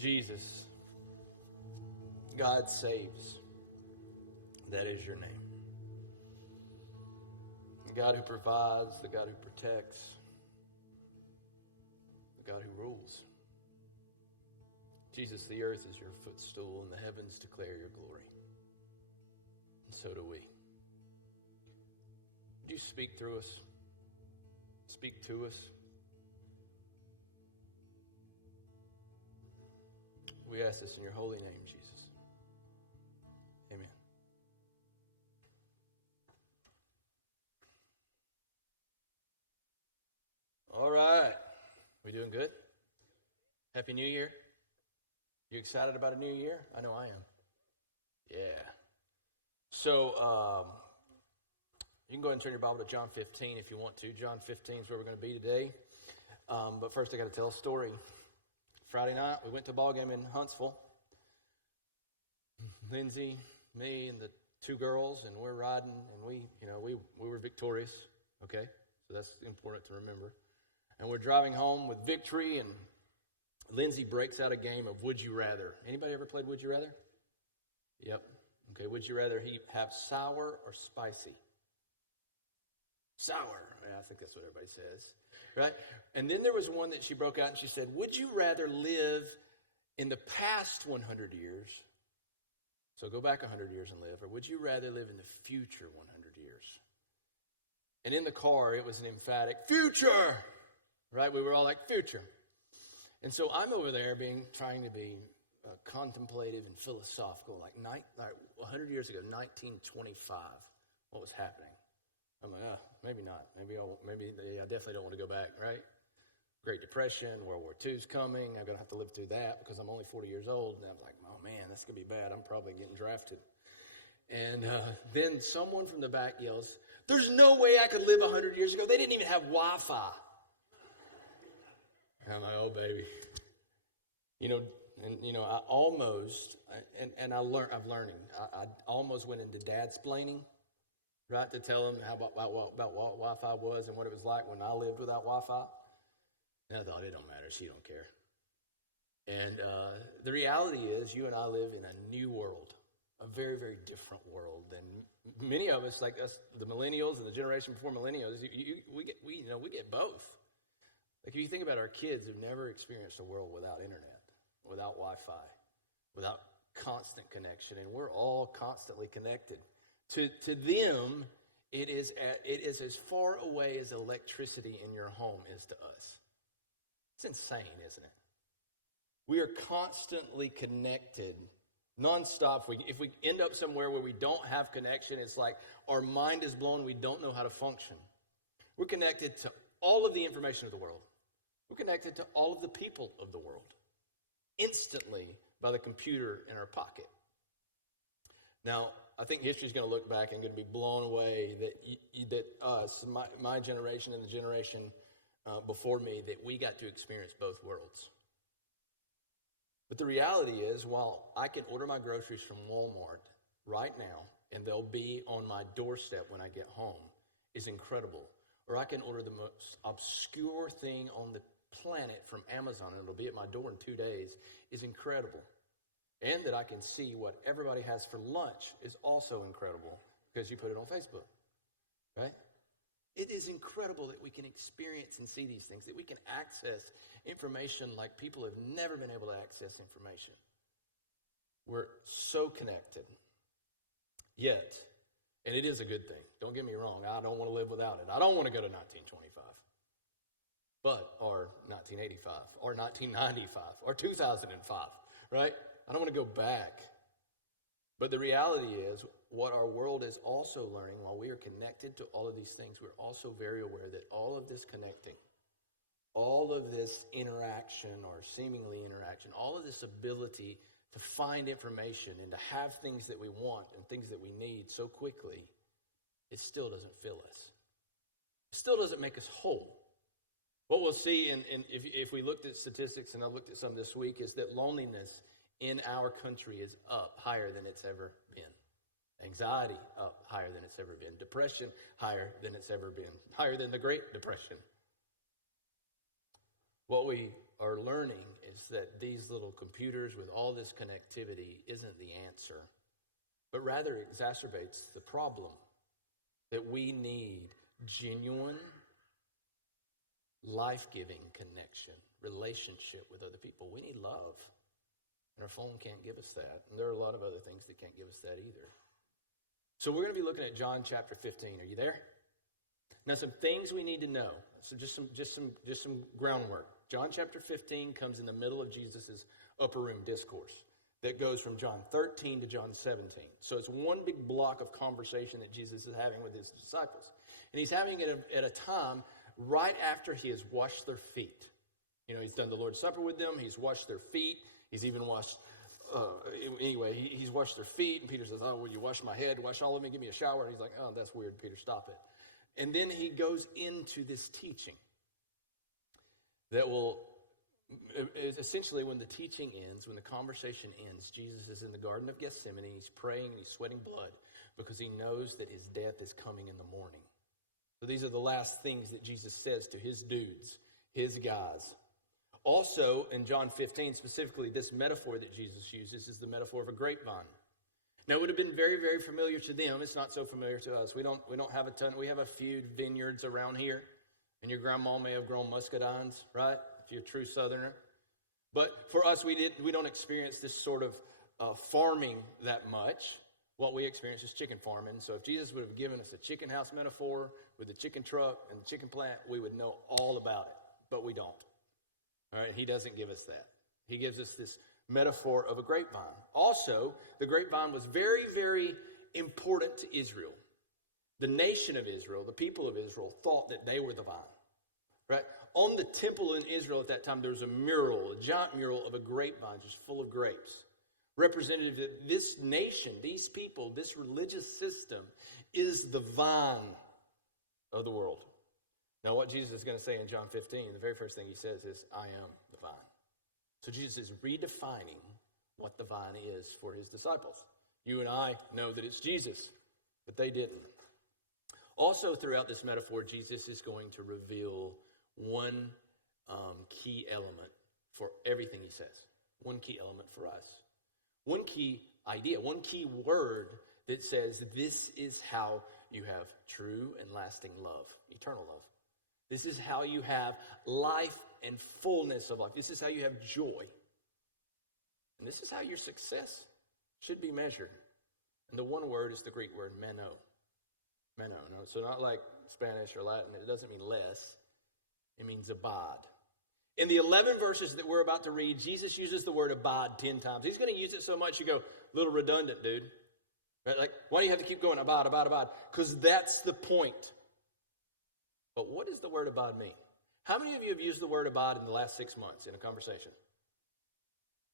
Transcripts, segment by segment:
Jesus, God saves. That is your name. The God who provides, the God who protects, the God who rules. Jesus, the earth is your footstool and the heavens declare your glory. And so do we. Would you speak through us? Speak to us. We ask this in your holy name, Jesus. Amen. All right. We doing good? Happy New Year. You excited about a new year? I know I am. Yeah. So, you can go ahead and turn your Bible to John 15 if you want to. John 15 is where we're going to be today. But first I got to tell a story. Friday night, we went to a ball game in Huntsville. Lindsay, me, and the two girls, and we're riding, and we were victorious. Okay, so that's important to remember. And we're driving home with victory, and Lindsay breaks out a game of Would You Rather. Anybody ever played Would You Rather? Yep. Okay, would you rather he have sour or spicy? Sour. Yeah, I think that's what everybody says. Right? And then there was one that she broke out and she said, would you rather live in the past 100 years? So go back 100 years and live. Or would you rather live in the future 100 years? And in the car, it was an emphatic, future! Right? We were all like, future. And so I'm over there trying to be contemplative and philosophical. Like 100 years ago, 1925, what was happening? I'm like, maybe not. I definitely don't want to go back, right? Great Depression, World War II's coming. I'm going to have to live through that because I'm only 40 years old. And I was like, oh man, that's going to be bad. I'm probably getting drafted. And then someone from the back yells, there's no way I could live 100 years ago. They didn't even have Wi-Fi. And I'm like, oh baby. I almost, and I'm learning. I almost went into dadsplaining. Right, to tell them about what Wi-Fi was and what it was like when I lived without Wi-Fi. And I thought, it don't matter. She don't care. And the reality is, you and I live in a new world, a very, very different world than many of us, like us, the millennials and the generation before millennials. We get both. Like if you think about our kids who've never experienced a world without internet, without Wi-Fi, without constant connection, and we're all constantly connected. To them, it is as far away as electricity in your home is to us. It's insane, isn't it? We are constantly connected, nonstop. If we end up somewhere where we don't have connection, it's like our mind is blown. We don't know how to function. We're connected to all of the information of the world. We're connected to all of the people of the world instantly by the computer in our pocket. Now, I think history is going to look back and going to be blown away that us, my generation and the generation before me, that we got to experience both worlds. But the reality is, while I can order my groceries from Walmart right now, and they'll be on my doorstep when I get home, is incredible. Or I can order the most obscure thing on the planet from Amazon, and it'll be at my door in 2 days, is incredible. And that I can see what everybody has for lunch is also incredible because you put it on Facebook, right? It is incredible that we can experience and see these things, that we can access information like people have never been able to access information. We're so connected. Yet, and it is a good thing. Don't get me wrong. I don't want to live without it. I don't want to go to 1925, or 1985, or 1995, or 2005, right? I don't want to go back. But the reality is, what our world is also learning, while we are connected to all of these things, we're also very aware that all of this connecting, all of this interaction or seemingly interaction, all of this ability to find information and to have things that we want and things that we need so quickly, it still doesn't fill us. It still doesn't make us whole. What we'll see, if we looked at statistics, and I looked at some this week, is that loneliness in our country is up higher than it's ever been. Anxiety up higher than it's ever been. Depression higher than it's ever been. Higher than the Great Depression. What we are learning is that these little computers with all this connectivity isn't the answer, but rather exacerbates the problem that we need genuine, life-giving connection, relationship with other people. We need love, and our phone can't give us that, and there are a lot of other things that can't give us that either. So we're going to be looking at John chapter 15. Are you there? Now, some things we need to know. So just some groundwork. John chapter 15 comes in the middle of Jesus' upper room discourse that goes from John 13 to John 17. So it's one big block of conversation that Jesus is having with his disciples. And he's having it at a time right after he has washed their feet. You know, he's done the Lord's Supper with them. He's washed their feet. He's even washed, he's washed their feet. And Peter says, oh, will you wash my head? Wash all of me, give me a shower. And he's like, oh, that's weird, Peter, stop it. And then he goes into this teaching that will, essentially when the teaching ends, when the conversation ends, Jesus is in the Garden of Gethsemane. He's praying and he's sweating blood because he knows that his death is coming in the morning. So these are the last things that Jesus says to his dudes, his guys. Also, in John 15, specifically, this metaphor that Jesus uses is the metaphor of a grapevine. Now, it would have been very, very familiar to them. It's not so familiar to us. We don't have a ton. We have a few vineyards around here, and your grandma may have grown muscadines, right? If you're a true Southerner. But for us, we don't experience this sort of farming that much. What we experience is chicken farming. So if Jesus would have given us a chicken house metaphor with a chicken truck and the chicken plant, we would know all about it. But we don't. All right, he doesn't give us that. He gives us this metaphor of a grapevine. Also, the grapevine was very, very important to Israel. The nation of Israel, the people of Israel, thought that they were the vine. Right? On the temple in Israel at that time, there was a mural, a giant mural of a grapevine just full of grapes. Representative that this nation, these people, this religious system is the vine of the world. Now, what Jesus is going to say in John 15, the very first thing he says is, I am the vine. So Jesus is redefining what the vine is for his disciples. You and I know that it's Jesus, but they didn't. Also, throughout this metaphor, Jesus is going to reveal one key element for everything he says. One key element for us. One key idea, one key word that says this is how you have true and lasting love, eternal love. This is how you have life and fullness of life. This is how you have joy. And this is how your success should be measured. And the one word is the Greek word meno. Meno. No, so not like Spanish or Latin. It doesn't mean less. It means abide. In the 11 verses that we're about to read, Jesus uses the word abide 10 times. He's going to use it so much you go, a little redundant, dude. Right? Like, why do you have to keep going? Abide, abide, abide. Because that's the point. But what does the word abide mean? How many of you have used the word abide in the last 6 months in a conversation?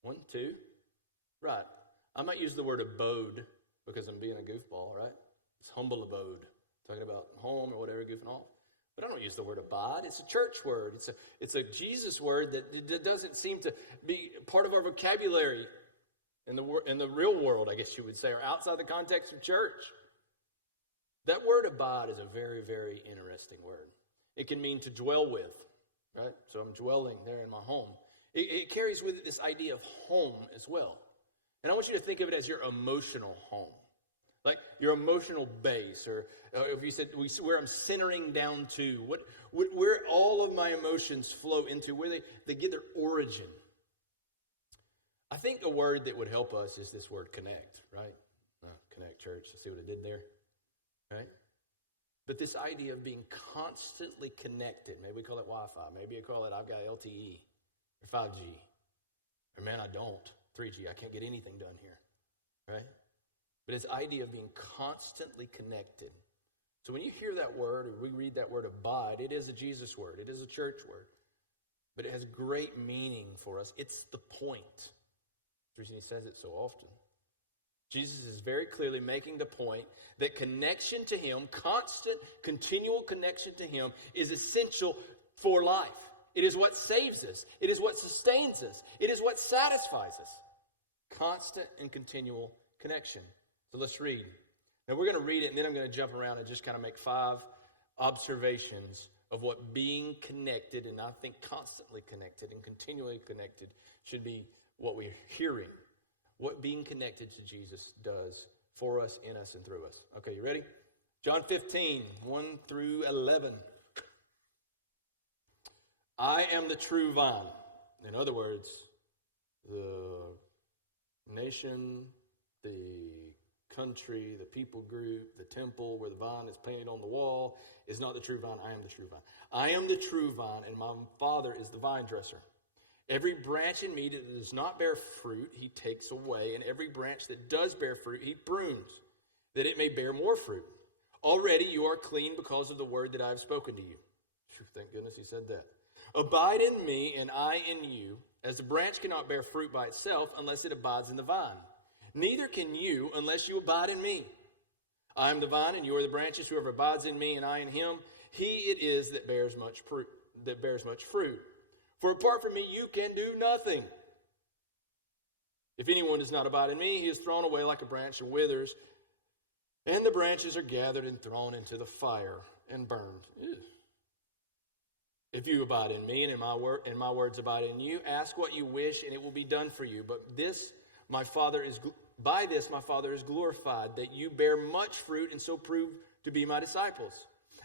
1, 2. Right. I might use the word abode because I'm being a goofball, right? It's humble abode. Talking about home or whatever, goofing off. But I don't use the word abide. It's a church word. It's a Jesus word that doesn't seem to be part of our vocabulary in the real world, I guess you would say, or outside the context of church. That word abide is a very, very interesting word. It can mean to dwell with, right? So I'm dwelling there in my home. It carries with it this idea of home as well. And I want you to think of it as your emotional home. Like your emotional base, or if you said where I'm centering down to, where all of my emotions flow into, where they get their origin. I think a word that would help us is this word connect, right? Connect church. See what I did there, right? But this idea of being constantly connected, maybe we call it Wi-Fi, maybe I call it I've got LTE or 5G, or man, I don't 3G. I can't get anything done here, right? But it's idea of being constantly connected. So when you hear that word, or we read that word abide, it is a Jesus word. It is a church word. But it has great meaning for us. It's the point. The reason he says it so often. Jesus is very clearly making the point that connection to him, constant, continual connection to him, is essential for life. It is what saves us. It is what sustains us. It is what satisfies us. Constant and continual connection. So let's read. Now we're going to read it, and then I'm going to jump around and just kind of make 5 observations of what being connected, and I think constantly connected and continually connected, should be what we're hearing. What being connected to Jesus does for us, in us, and through us. Okay, you ready? John 15, 1 through 11. I am the true vine. In other words, the nation, the country, the people group, the temple where the vine is painted on the wall is not the true vine. I am the true vine. I am the true vine, and my Father is the vine dresser. Every branch in me that does not bear fruit, he takes away, and every branch that does bear fruit, he prunes, that it may bear more fruit. Already you are clean because of the word that I have spoken to you. Thank goodness he said that. Abide in me, and I in you, as the branch cannot bear fruit by itself unless it abides in the vine. Neither can you unless you abide in me. I am the vine, and you are the branches. Whoever abides in me, and I in him, he it is that bears much fruit. For apart from me, you can do nothing. If anyone does not abide in me, he is thrown away like a branch and withers, and the branches are gathered and thrown into the fire and burned. Ew. If you abide in me, and my words abide in you, ask what you wish, and it will be done for you. But by this my Father is glorified, that you bear much fruit, and so prove to be my disciples.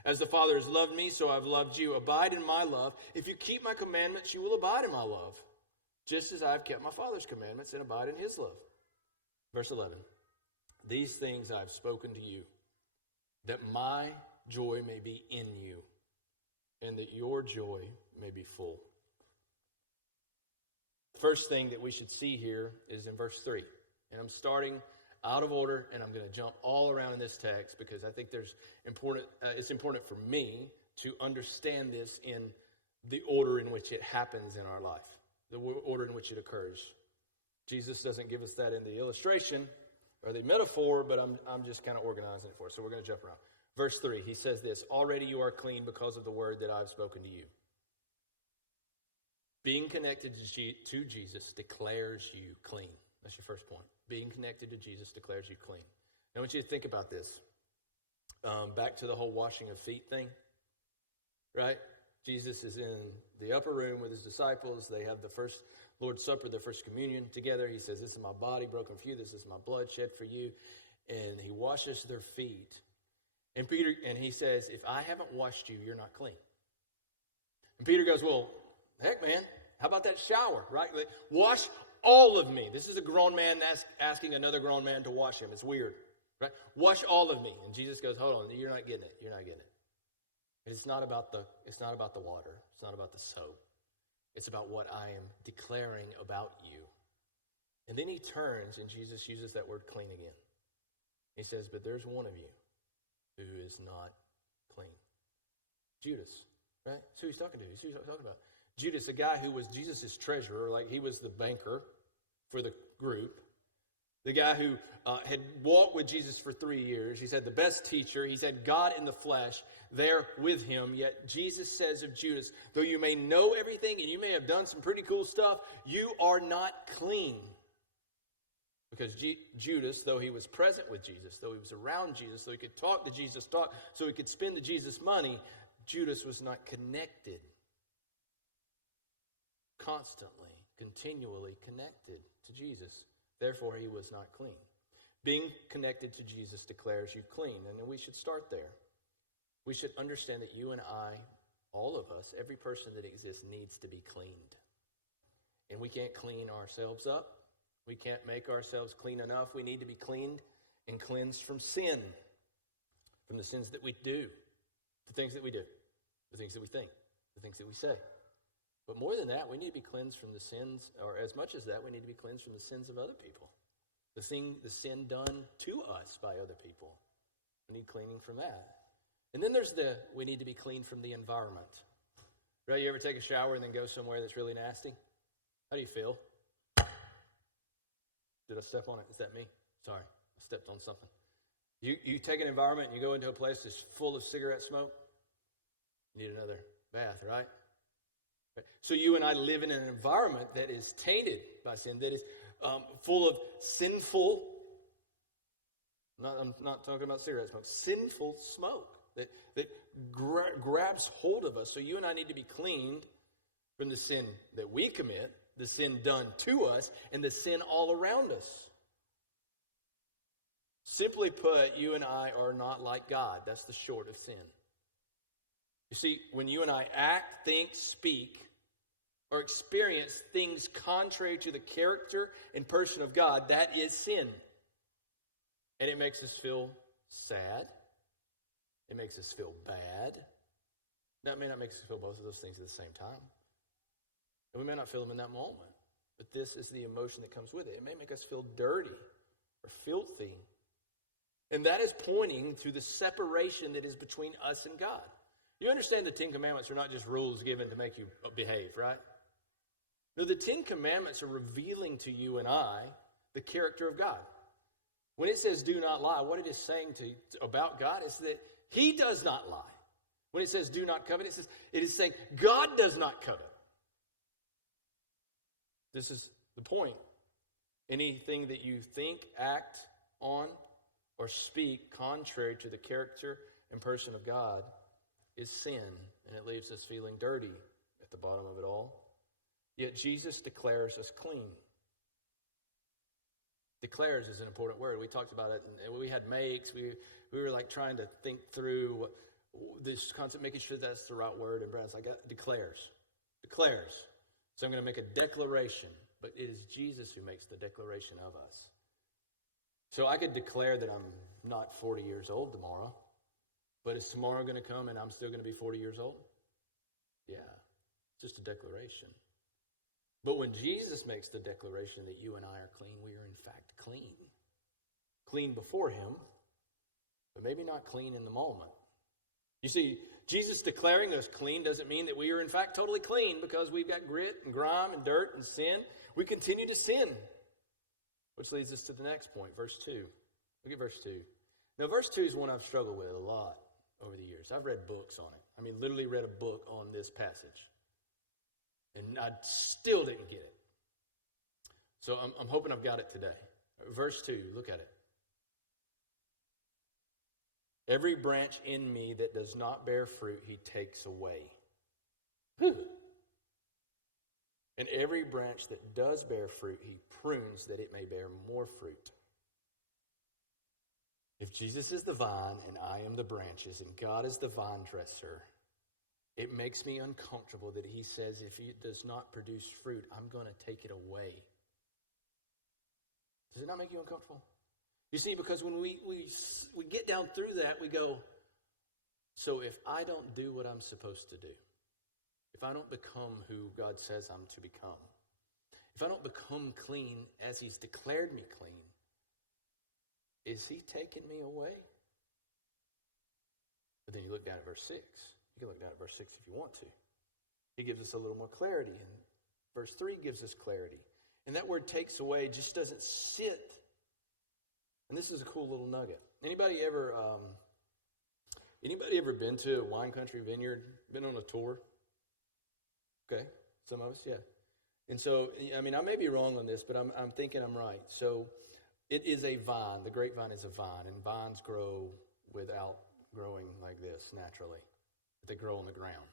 As the Father has loved me, so I've loved you. Abide in my love. If you keep my commandments, you will abide in my love, just as I have kept my Father's commandments and abide in his love. Verse 11. These things I have spoken to you, that my joy may be in you, and that your joy may be full. The first thing that we should see here is in verse 3. And I'm starting out of order, and I'm going to jump all around in this text because I think it's important for me to understand this in the order in which it happens in our life, the order in which it occurs. Jesus doesn't give us that in the illustration or the metaphor, but I'm just kind of organizing it for us. So we're going to jump around. Verse 3, he says this, already you are clean because of the word that I've spoken to you. Being connected to Jesus declares you clean. That's your first point. Being connected to Jesus declares you clean. I want you to think about this. Back to the whole washing of feet thing, right? Jesus is in the upper room with his disciples. They have the first Lord's Supper, their first communion together. He says, this is my body broken for you. This is my blood shed for you. And he washes their feet. And he says, if I haven't washed you, you're not clean. And Peter goes, well, heck, man, how about that shower, right? Like, wash all of me. This is a grown man asking another grown man to wash him. It's weird, right? Wash all of me. And Jesus goes, hold on, you're not getting it. You're not getting it. It's not about the water. It's not about the soap. It's about what I am declaring about you. And then he turns, and Jesus uses that word clean again. He says, but there's one of you who is not clean. Judas, right? That's who he's talking to. Who's he talking about? Judas, a guy who was Jesus' treasurer, like he was the banker for the group. The guy who had walked with Jesus for 3 years. He's had the best teacher. He's had God in the flesh there with him. Yet Jesus says of Judas, though you may know everything and you may have done some pretty cool stuff, you are not clean. Because Judas, though he was present with Jesus, though he was around Jesus, though he could talk to Jesus, so he could spend the Jesus money, Judas was not connected. Constantly, continually connected to Jesus. Therefore, he was not clean. Being connected to Jesus declares you clean. And then we should start there. We should understand that you and I, all of us, every person that exists needs to be cleaned. And we can't clean ourselves up. We can't make ourselves clean enough. We need to be cleaned and cleansed from sin. From the sins that we do. The things that we do. The things that we think. The things that we say. But more than that, we need to be cleansed from the sins, or as much as that, we need to be cleansed from the sins of other people. The sin done to us by other people. We need cleaning from that. And then there's we need to be clean from the environment. Right? You ever take a shower and then go somewhere that's really nasty? How do you feel? Did I step on it? Is that me? Sorry, I stepped on something. You take an environment and you go into a place that's full of cigarette smoke. You need another bath, right? So you and I live in an environment that is tainted by sin, that is full of sinful, I'm not talking about cigarette smoke, sinful smoke. that grabs hold of us. So you and I need to be cleaned from the sin that we commit, the sin done to us, and the sin all around us. Simply put, you and I are not like God. That's the short of sin. You see, when you and I act, think, speak, or experience things contrary to the character and person of God, that is sin. And it makes us feel sad. It makes us feel bad. That may not make us feel both of those things at the same time. And we may not feel them in that moment. But this is the emotion that comes with it. It may make us feel dirty or filthy. And that is pointing to the separation that is between us and God. You understand the Ten Commandments are not just rules given to make you behave, right? No, the Ten Commandments are revealing to you and I the character of God. When it says do not lie, what it is saying about God is that he does not lie. When it says do not covet, it is saying God does not covet. This is the point. Anything that you think, act on, or speak contrary to the character and person of God is sin, and it leaves us feeling dirty at the bottom of it all. Yet Jesus declares us clean. Declares is an important word. We talked about it, and we had makes. We were like trying to think through this concept, making sure that's the right word. And Brad's like, declares. Declares. So I'm going to make a declaration, but it is Jesus who makes the declaration of us. So I could declare that I'm not 40 years old tomorrow, but is tomorrow going to come and I'm still going to be 40 years old? Yeah, it's just a declaration. But when Jesus makes the declaration that you and I are clean, we are in fact clean. Clean before him, but maybe not clean in the moment. You see, Jesus declaring us clean doesn't mean that we are in fact totally clean because we've got grit and grime and dirt and sin. We continue to sin. Which leads us to the next point, verse 2. Look at verse 2. Now, verse 2 is one I've struggled with a lot over the years. I've read books on it. I mean, literally read a book on this passage. And I still didn't get it. So I'm hoping I've got it today. Verse 2, look at it. Every branch in me that does not bear fruit, he takes away. And every branch that does bear fruit, he prunes that it may bear more fruit. If Jesus is the vine and I am the branches and God is the vine dresser, it makes me uncomfortable that he says if it does not produce fruit, I'm going to take it away. Does it not make you uncomfortable? You see, because when we get down through that, we go, so if I don't do what I'm supposed to do, if I don't become who God says I'm to become, if I don't become clean as he's declared me clean, is he taking me away? But then you look down at verse 6. You can look down at verse 6 if you want to. He gives us a little more clarity. And verse 3 gives us clarity. And that word takes away just doesn't sit. And this is a cool little nugget. Anybody ever been to a wine country vineyard? Been on a tour? Okay, some of us, yeah. And so, I mean, I may be wrong on this, but I'm thinking I'm right. So it is a vine. The grapevine is a vine, and vines grow without growing like this naturally. They grow on the ground,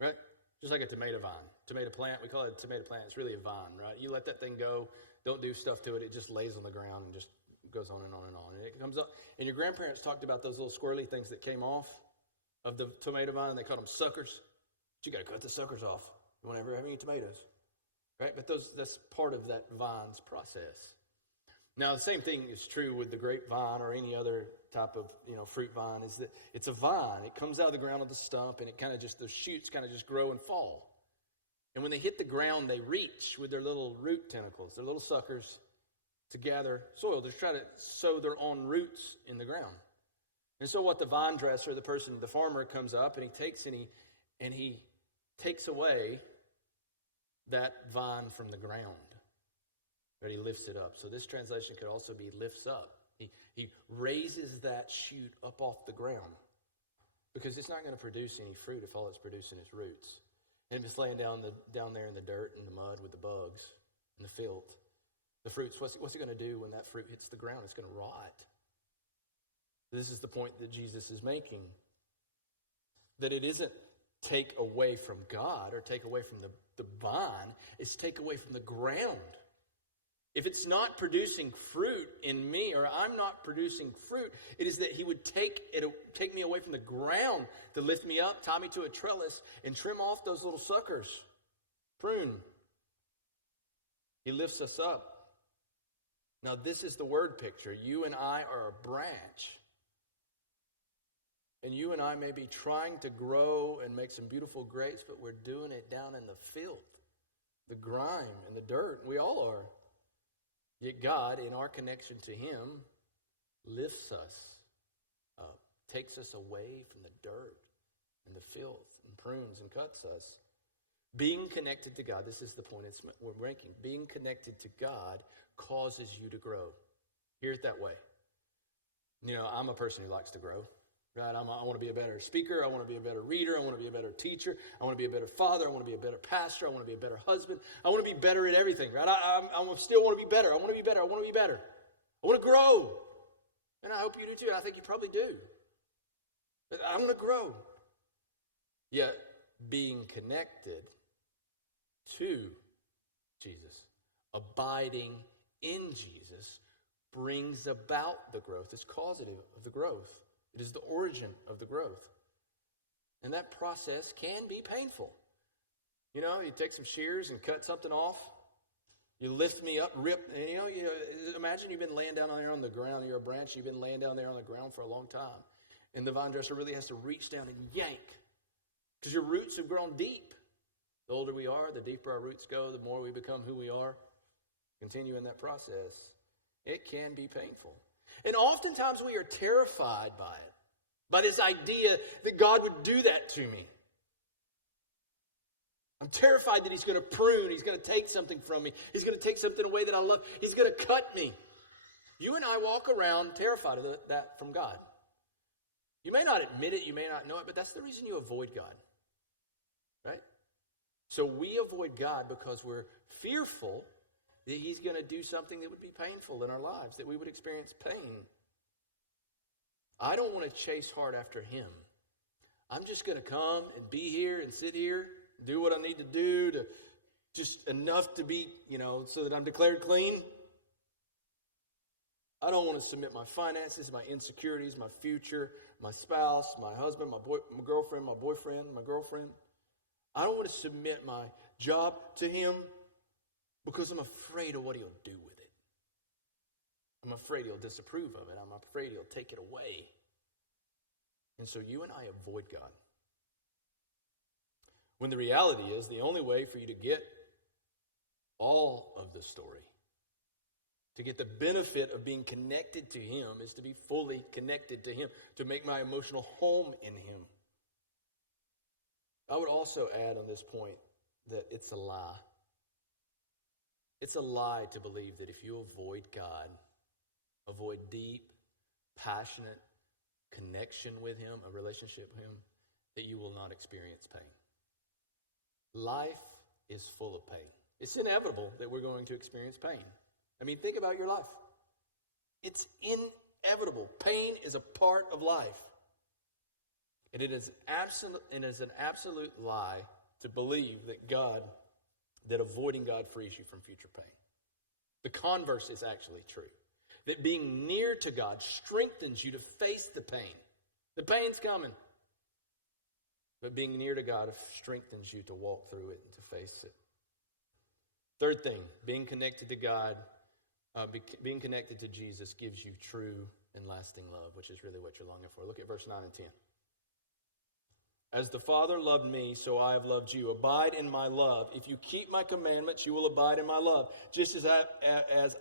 right? Just like a tomato vine. Tomato plant, we call it a tomato plant. It's really a vine, right? You let that thing go, don't do stuff to it. It just lays on the ground and just goes on and on and on. And it comes up. And your grandparents talked about those little squirrely things that came off of the tomato vine. They called them suckers. But you got to cut the suckers off. You won't ever have any tomatoes, right? But that's part of that vine's process. Now, the same thing is true with the grapevine or any other type of, fruit vine, is that it's a vine. It comes out of the ground of the stump, and it kind of just, the shoots kind of just grow and fall. And when they hit the ground, they reach with their little root tentacles, their little suckers, to gather soil. They're trying to sow their own roots in the ground. And so what the vine dresser, the farmer comes up, and he takes away that vine from the ground. But he lifts it up. So this translation could also be lifts up. He raises that shoot up off the ground because it's not going to produce any fruit if all it's producing is roots. And if it's laying down there in the dirt and the mud with the bugs and the filth, the fruits, what's it going to do when that fruit hits the ground? It's going to rot. This is the point that Jesus is making. That it isn't take away from God or take away from the vine, it's take away from the ground. If it's not producing fruit in me, or I'm not producing fruit, it is that he would take me away from the ground to lift me up, tie me to a trellis, and trim off those little suckers. Prune. He lifts us up. Now this is the word picture. You and I are a branch. And you and I may be trying to grow and make some beautiful grapes, but we're doing it down in the filth, the grime and the dirt. We all are. Yet God, in our connection to him, lifts us up, takes us away from the dirt and the filth, and prunes and cuts us. Being connected to God, this is the point we're making. Being connected to God causes you to grow. Hear it that way. You know, I'm a person who likes to grow. Right? I want to be a better speaker. I want to be a better reader. I want to be a better teacher. I want to be a better father. I want to be a better pastor. I want to be a better husband. I want to be better at everything. Right? I still want to be better. I want to be better. I want to be better. I want to grow. And I hope you do too. And I think you probably do. But I want to grow. Yet being connected to Jesus, abiding in Jesus, brings about the growth. It's causative of the growth. It is the origin of the growth. And that process can be painful. You know, you take some shears and cut something off. You lift me up, rip. And imagine you've been laying down there on the ground. You're a branch. You've been laying down there on the ground for a long time. And the vine dresser really has to reach down and yank. Because your roots have grown deep. The older we are, the deeper our roots go, the more we become who we are. Continue in that process. It can be painful. And oftentimes we are terrified by it, by this idea that God would do that to me. I'm terrified that he's going to prune, he's going to take something from me, he's going to take something away that I love, he's going to cut me. You and I walk around terrified of that from God. You may not admit it, you may not know it, but that's the reason you avoid God. Right? So we avoid God because we're fearful that he's going to do something that would be painful in our lives, that we would experience pain. I don't want to chase hard after him. I'm just going to come and be here and sit here, do what I need to do, to just enough to be, so that I'm declared clean. I don't want to submit my finances, my insecurities, my future, my spouse, my husband, my girlfriend, my boyfriend, my girlfriend. I don't want to submit my job to him, because I'm afraid of what he'll do with it. I'm afraid he'll disapprove of it. I'm afraid he'll take it away. And so you and I avoid God. When the reality is, the only way for you to get all of the story, to get the benefit of being connected to him, is to be fully connected to him, to make my emotional home in him. I would also add on this point that it's a lie. It's a lie to believe that if you avoid God, avoid deep, passionate connection with him, a relationship with him, that you will not experience pain. Life is full of pain. It's inevitable that we're going to experience pain. I mean, think about your life. It's inevitable. Pain is a part of life. And it is an absolute lie to believe that avoiding God frees you from future pain. The converse is actually true. That being near to God strengthens you to face the pain. The pain's coming. But being near to God strengthens you to walk through it and to face it. Third thing, being connected to God, being connected to Jesus gives you true and lasting love, which is really what you're longing for. Look at verse 9 and 10. As the Father loved me, so I have loved you. Abide in my love. If you keep my commandments, you will abide in my love, just as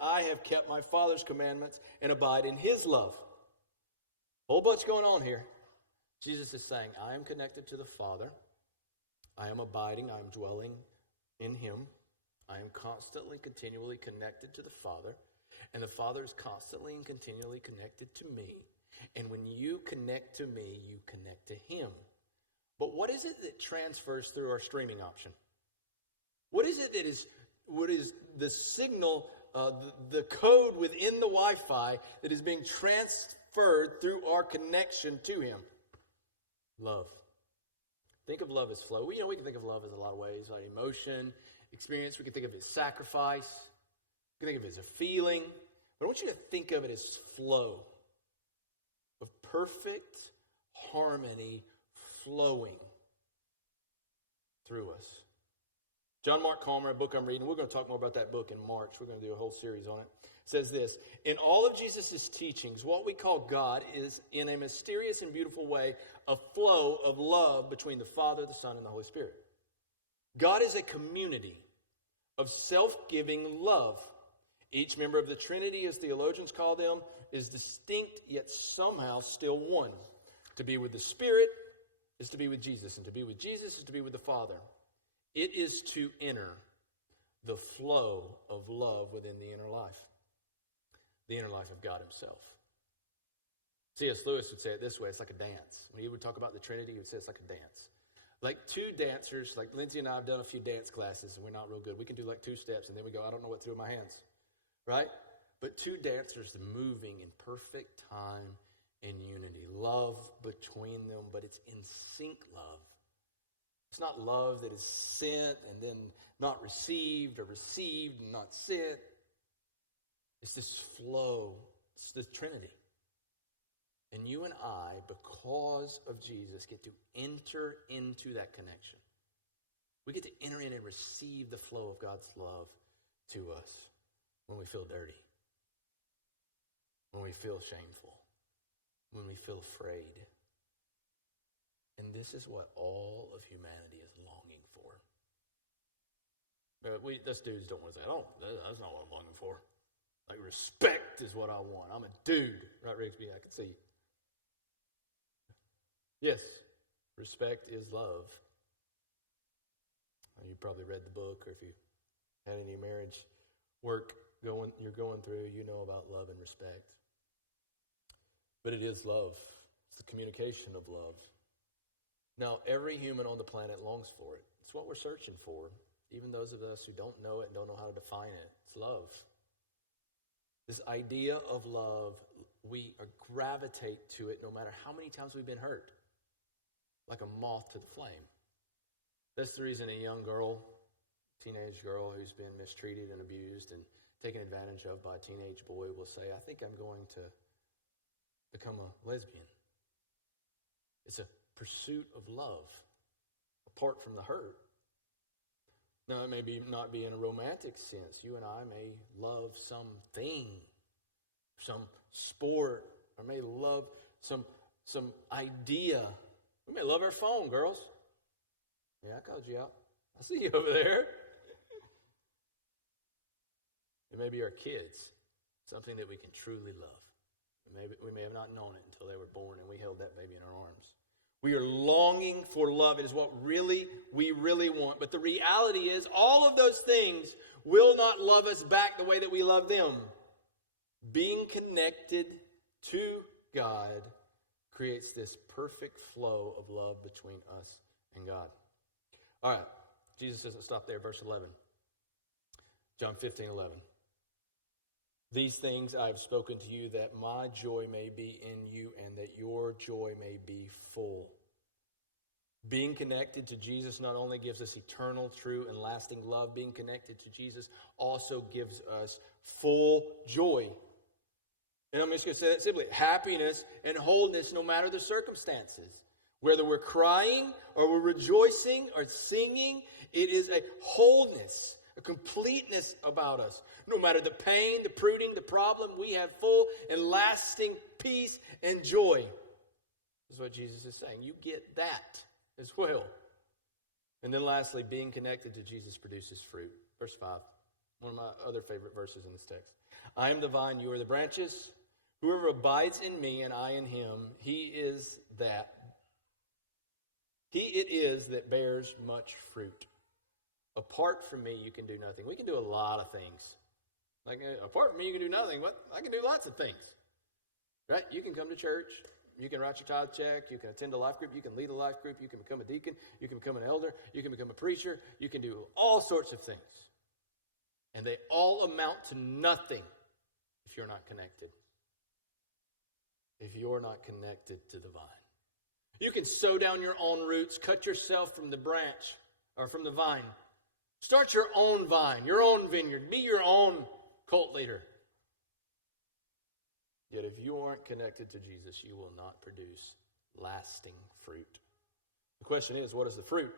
I have kept my Father's commandments and abide in his love. Whole bunch going on here. Jesus is saying, I am connected to the Father. I am abiding. I am dwelling in him. I am constantly, continually connected to the Father. And the Father is constantly and continually connected to me. And when you connect to me, you connect to him. But what is it that transfers through our streaming option? What is it that what is the signal, the code within the Wi-Fi that is being conferred through our connection to him. Love. Think of love as flow. We can think of love as a lot of ways, like emotion, experience. We can think of it as sacrifice. We can think of it as a feeling. But I want you to think of it as flow of perfect harmony flowing through us. John Mark Comer, a book I'm reading, we're going to talk more about that book in March. We're going to do a whole series on it. Says this: in all of Jesus' teachings, what we call God is, in a mysterious and beautiful way, a flow of love between the Father, the Son, and the Holy Spirit. God is a community of self-giving love. Each member of the Trinity, as theologians call them, is distinct yet somehow still one. To be with the Spirit is to be with Jesus, and to be with Jesus is to be with the Father. It is to enter the flow of love within the inner life of God himself. C.S. Lewis would say it this way: it's like a dance. When he would talk about the Trinity, he would say it's like a dance. Like two dancers, like Lindsay and I have done a few dance classes, and we're not real good. We can do like 2 steps, and then we go, I don't know what to do with my hands. Right? But two dancers moving in perfect time and unity. Love between them, but it's in sync love. It's not love that is sent and then not received, or received and not sent. It's this flow. It's the Trinity. And you and I, because of Jesus, get to enter into that connection. We get to enter in and receive the flow of God's love to us when we feel dirty, when we feel shameful, when we feel afraid. And this is what all of humanity is longing for. But us dudes don't want to say, oh, that's not what I'm longing for. Like, respect is what I want. I'm a dude. Right, Rigsby? I can see you. Yes, respect is love. You probably read the book, or if you had any marriage work you're going through, you know about love and respect. But it is love. It's the communication of love. Now, every human on the planet longs for it. It's what we're searching for. Even those of us who don't know it and don't know how to define it. It's love. This idea of love, we gravitate to it no matter how many times we've been hurt. Like a moth to the flame. That's the reason a young girl, teenage girl who's been mistreated and abused and taken advantage of by a teenage boy will say, I think I'm going to become a lesbian. It's a pursuit of love, apart from the hurt. Now, it may not be in a romantic sense. You and I may love something, some sport, or may love some idea. We may love our phone, girls. Yeah, I called you out. I see you over there. It may be our kids, something that we can truly love. We may have not known it until they were born and we held that baby in our arms. We are longing for love. It is what we really want. But the reality is, all of those things will not love us back the way that we love them. Being connected to God creates this perfect flow of love between us and God. All right, Jesus doesn't stop there. Verse 11. John 15:11. These things I have spoken to you, that my joy may be in you and that your joy may be full. Being connected to Jesus not only gives us eternal, true, and lasting love, being connected to Jesus also gives us full joy. And I'm just going to say that simply: happiness and wholeness no matter the circumstances. Whether we're crying or we're rejoicing or singing, it is a wholeness, a completeness about us. No matter the pain, the pruning, the problem, we have full and lasting peace and joy. This is what Jesus is saying. You get that as well. And then lastly, being connected to Jesus produces fruit. Verse 5, one of my other favorite verses in this text. I am the vine, you are the branches. Whoever abides in me and I in him, he it is that bears much fruit. Apart from me, you can do nothing. We can do a lot of things. Like, apart from me, you can do nothing. What? I can do lots of things. Right? You can come to church. You can write your tithe check. You can attend a life group. You can lead a life group. You can become a deacon. You can become an elder. You can become a preacher. You can do all sorts of things. And they all amount to nothing if you're not connected. if you're not connected to the vine. You can sow down your own roots, cut yourself from the branch or from the vine. Start your own vine, your own vineyard. Be your own cult leader. Yet if you aren't connected to Jesus, you will not produce lasting fruit. The question is, what is the fruit?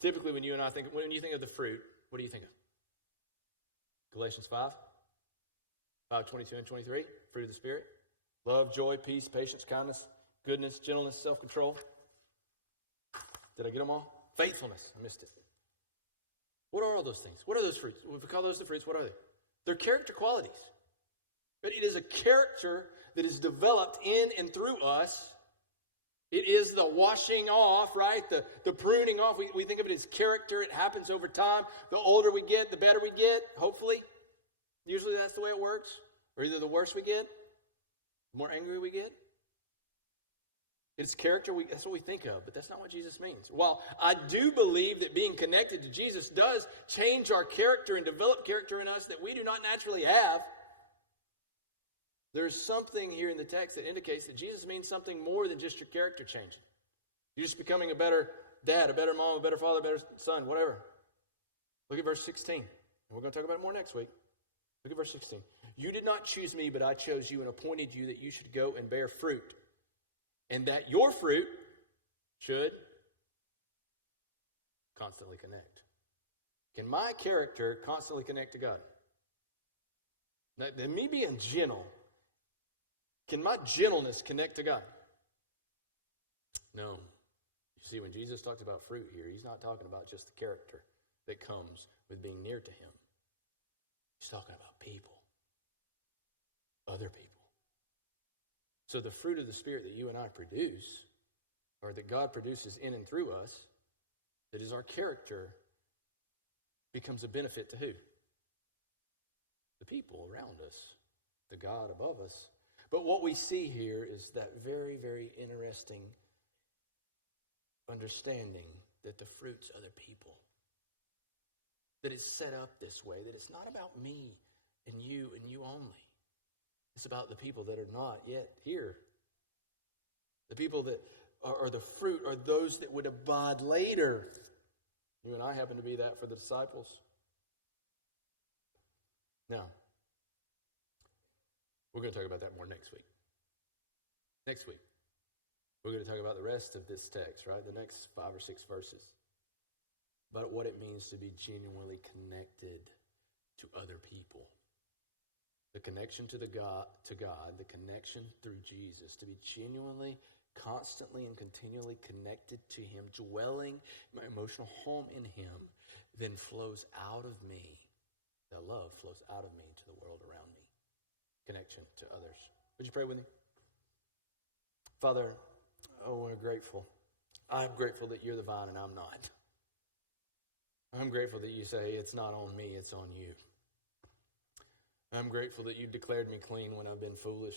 Typically, when you think of the fruit, what do you think of? Galatians 5:22 and 23, fruit of the Spirit. Love, joy, peace, patience, kindness, goodness, gentleness, self-control. Did I get them all? Faithfulness. I missed it. What are all those things? What are those fruits? If we call those the fruits, what are they? They're character qualities. But it is a character that is developed in and through us. It is the washing off, right? The pruning off. We think of it as character. It happens over time. The older we get, the better we get, hopefully. Usually that's the way it works. Or either the worse we get, the more angry we get. It's character, that's what we think of, but that's not what Jesus means. While I do believe that being connected to Jesus does change our character and develop character in us that we do not naturally have, there's something here in the text that indicates that Jesus means something more than just your character changing. You're just becoming a better dad, a better mom, a better father, a better son, whatever. Look at verse 16. And we're going to talk about it more next week. Look at verse 16. You did not choose me, but I chose you and appointed you that you should go and bear fruit, and that your fruit should constantly connect. Can my character constantly connect to God? Now, me being gentle, can my gentleness connect to God? No. You see, when Jesus talks about fruit here, he's not talking about just the character that comes with being near to him. He's talking about people. Other people. So the fruit of the Spirit that you and I produce, or that God produces in and through us, that is our character, becomes a benefit to who? The people around us, the God above us. But what we see here is that very, very interesting understanding that the fruit's other people. That it's set up this way, that it's not about me and you only. It's about the people that are not yet here. The people that are the fruit are those that would abide later. You and I happen to be that for the disciples. Now, we're going to talk about that more next week. Next week, we're going to talk about the rest of this text, right? The next 5 or 6 verses. About what it means to be genuinely connected to other people. The connection to God, the connection through Jesus, to be genuinely, constantly, and continually connected to him, dwelling my emotional home in him, then flows out of me. That love flows out of me to the world around me. Connection to others. Would you pray with me? Father, we're grateful. I'm grateful that you're the vine and I'm not. I'm grateful that you say it's not on me, it's on you. I'm grateful that you declared me clean when I've been foolish,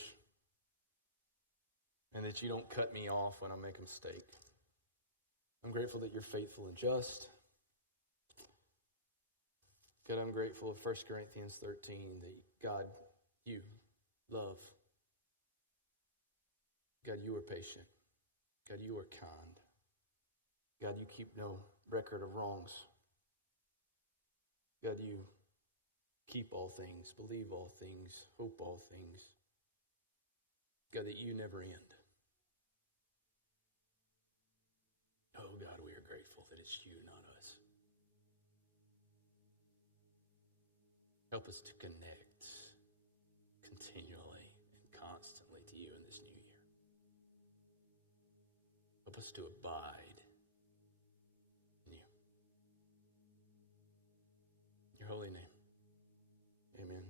and that you don't cut me off when I make a mistake. I'm grateful that you're faithful and just. God, I'm grateful of 1 Corinthians 13, that God, you love. God, you are patient. God, you are kind. God, you keep no record of wrongs. God, you keep all things, believe all things, hope all things. God, that you never end. Oh, God, we are grateful that it's you, not us. Help us to connect continually and constantly to you in this new year. Help us to abide in you. In your holy name. Amen.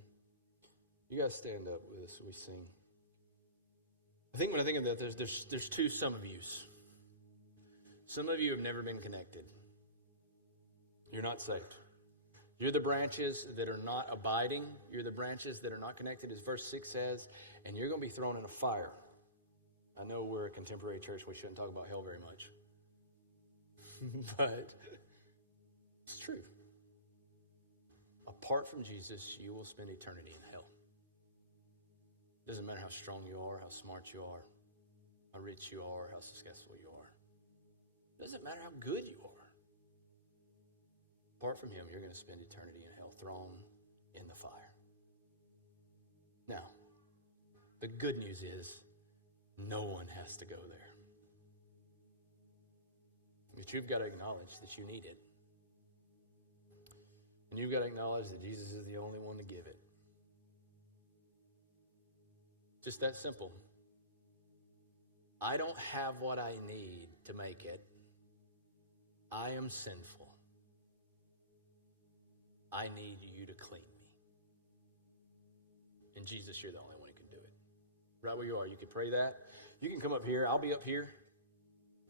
You guys stand up with us. We sing. I think when I think of that, there's two some of yous. Some of you have never been connected. You're not saved. You're the branches that are not abiding. You're the branches that are not connected, as verse 6 says, and you're going to be thrown in a fire. I know we're a contemporary church. We shouldn't talk about hell very much. But it's true. Apart from Jesus, you will spend eternity in hell. Doesn't matter how strong you are, how smart you are, how rich you are, how successful you are. Doesn't matter how good you are. Apart from him, you're going to spend eternity in hell, thrown in the fire. Now, the good news is no one has to go there. But you've got to acknowledge that you need it. And you've got to acknowledge that Jesus is the only one to give it. Just that simple. I don't have what I need to make it. I am sinful. I need you to clean me. And Jesus, you're the only one who can do it. Right where you are, you can pray that. You can come up here. I'll be up here.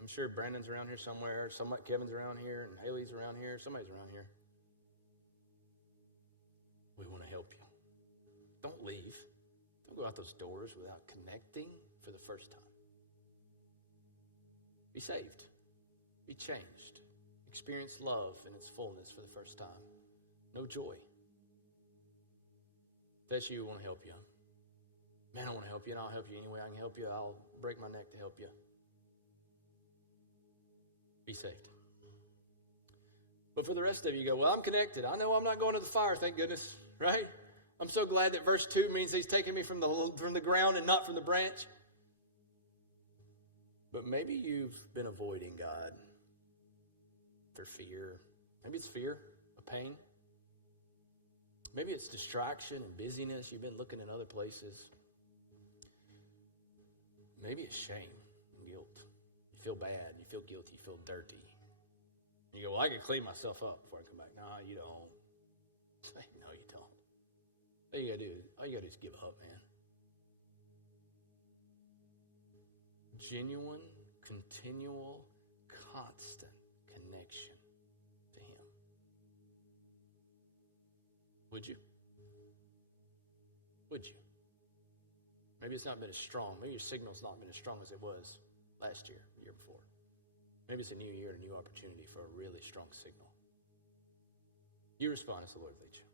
I'm sure Brandon's around here somewhere. Kevin's around here, and Haley's around here. Somebody's around here. We want to help you. Don't leave. Don't go out those doors without connecting for the first time. Be saved. Be changed. Experience love in its fullness for the first time. No joy. If that's you, I want to help you. Man, I want to help you, and I'll help you any way I can help you. I'll break my neck to help you. Be saved. But for the rest of you, go, well, I'm connected. I know I'm not going to the fire, thank goodness, right? I'm so glad that verse 2 means he's taking me from the ground and not from the branch. But maybe you've been avoiding God for fear. Maybe it's fear of pain. Maybe it's distraction and busyness. You've been looking in other places. Maybe it's shame and guilt. You feel bad. You feel guilty. You feel dirty. You go, well, I can clean myself up before I come back. No, you don't. No, you don't. All you gotta do is give up, man. Genuine, continual, constant connection to him. Would you? Would you? Maybe it's not been as strong. Maybe your signal's not been as strong as it was last year, the year before. Maybe it's a new year, a new opportunity for a really strong signal. You respond as the Lord leads you.